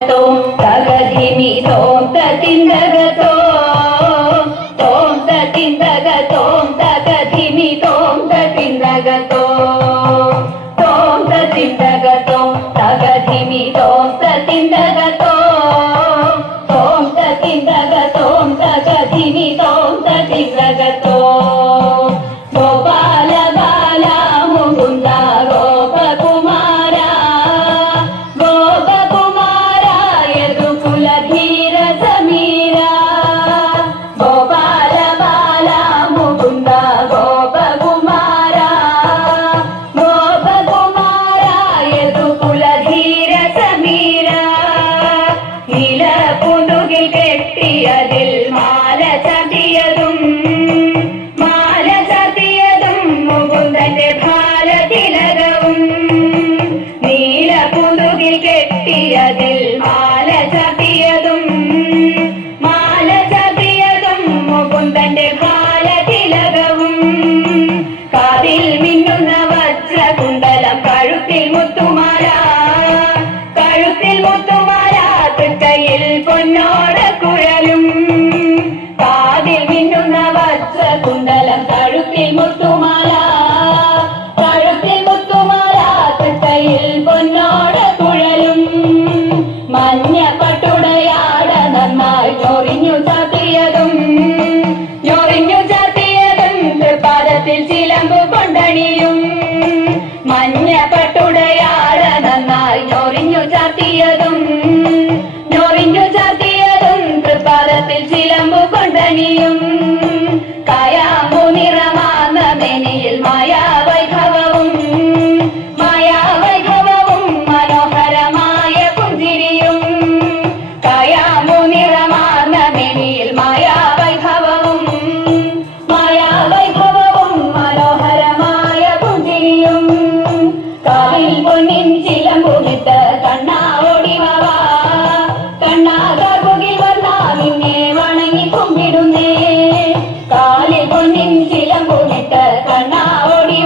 തകധിമി തോം തതിന്ദഗതോ തോം തതിന്ദഗതോം തകധിമി തോം തതിന്ദഗതോ തോം തതിന്ദഗതോ തകധിമി തോം തതിന്ദഗതോ തോം തതിന്ദഗതോം തകധിമി തോം തതിന്ദഗതോ ഗോപാല ബാല മുകുന്ദ ഗോപകുമാര ഗോപകുമാര യദുകുലധീര സമീര ഗോപാല ബാല മുകുന്ദ ഗോപകുമാര ഗോപകുമാര യദുകുലധീര സമീര നീലപുതുകിൽ കെട്ടിയതിൽ മാല ചതിയതും മുകുന്ദന്റെ ഭാലതിലകവും നീലപുതുകിൽ കെട്ടിയതിൽ മാല ചതിയതും മുകുന്ദന്റെ ഭാലതിലകവും കാതിൽ മിന്നുന്ന വജ്രകുണ്ടലം കഴുത്തിൽ മുത്തുമാല തൃക്കൈയിൽ പൊന്നോട കുഴലും കാതിൽ മിന്നുന്ന വജ്രകുണ്ടലം കഴുത്തിൽ മുത്തുമാല തൃക്കൈയിൽ പൊന്നോട കുഴലും മഞ്ഞ പട്ടുടയാട നന്നായി ചൊറിഞ്ഞു ചാത്തിയതും തൃപ്പാദത്തിൽ ചിലമ്പു കൊണ്ടണിയും മഞ്ഞ പട്ടുടയാട നന്നായി ചൊറിഞ്ഞു ചാത്തിയതും തൃപ്പാദത്തിൽ ചിലമ്പു കൊണ്ടണിയും കായാമ്പു നിറമാർന്ന മേനിയിൽ മായാവൈഭവവും മനോഹരമായ പുഞ്ചിരിയും കായാമ്പു നിറമാർന്ന മേനിയിൽ മായാവൈഭവവും മനോഹരമായ പുഞ്ചിരിയും കാവിൽ പൊന്നിൻ ചിലമ്പുമിട്ട് കണ്ണാവോ